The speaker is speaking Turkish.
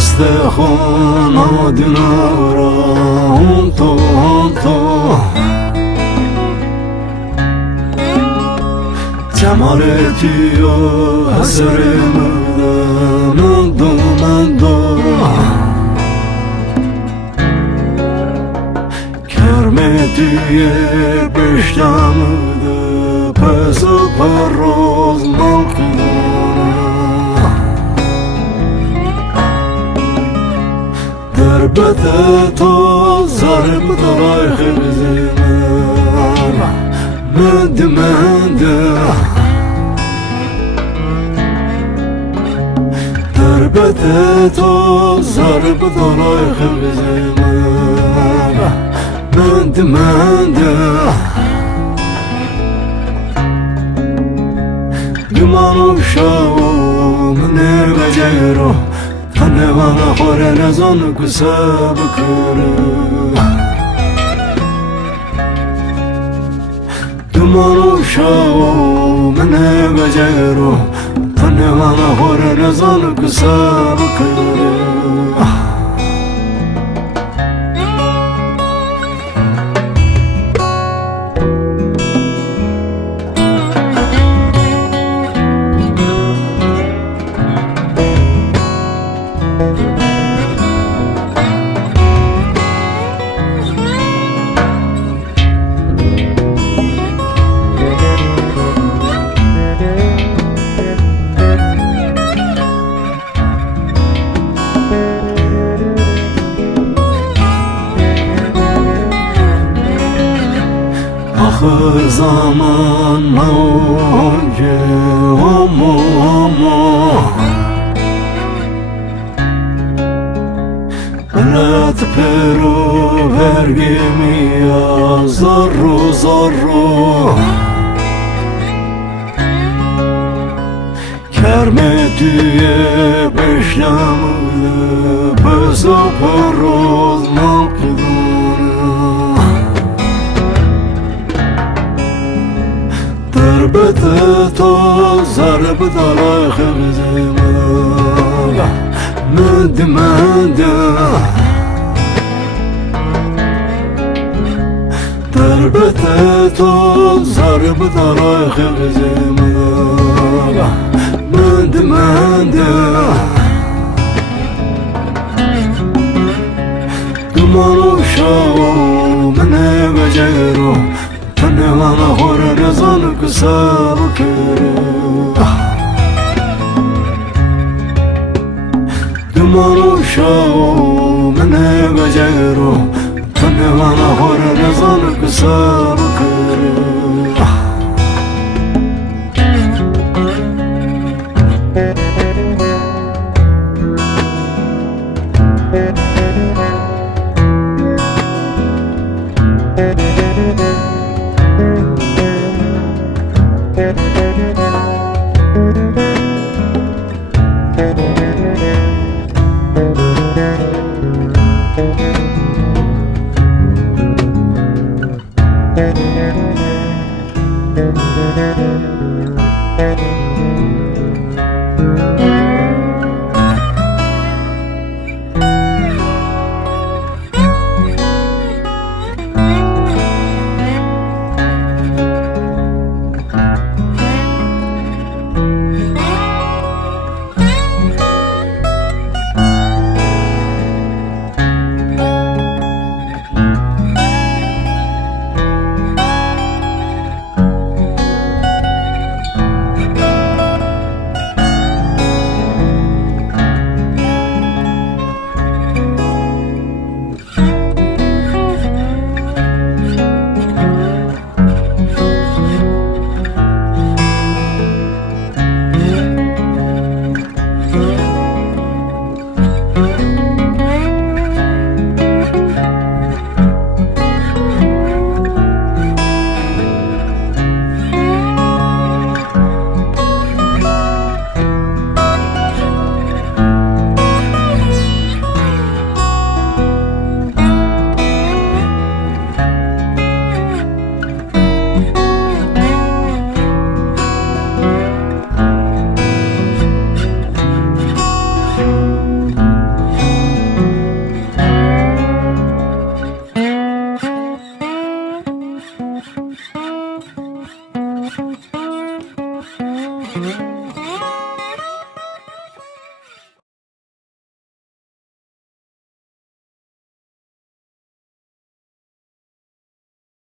استخوان دینارا هونتو جمالتی و حسر مندو کرمتیه بشتمده پس و پروز ملکونه دربت تو ضرب دارای خیزی منده دربت تو ضرب دارای خیزی منده Dumanı şavu mene gecero Tanne bana kore nezon kusa bıkırı Dumanı şavu mene gecero Tanne bana kore nezon kusa bıkırı Ahır zaman mavge omo Ret peru vergimi ya zarru Kermetiye beşlamı Pesa peroz دربت تو ضرب دارای خیزی منده دربت تو ضرب دارای خیزی منده dumanı şavu mene gecero Tanne bana kore nezon kusa bıkırı Dumanı şavu mene gecero Tanne bana kore nezon kusa bıkırı Thank you.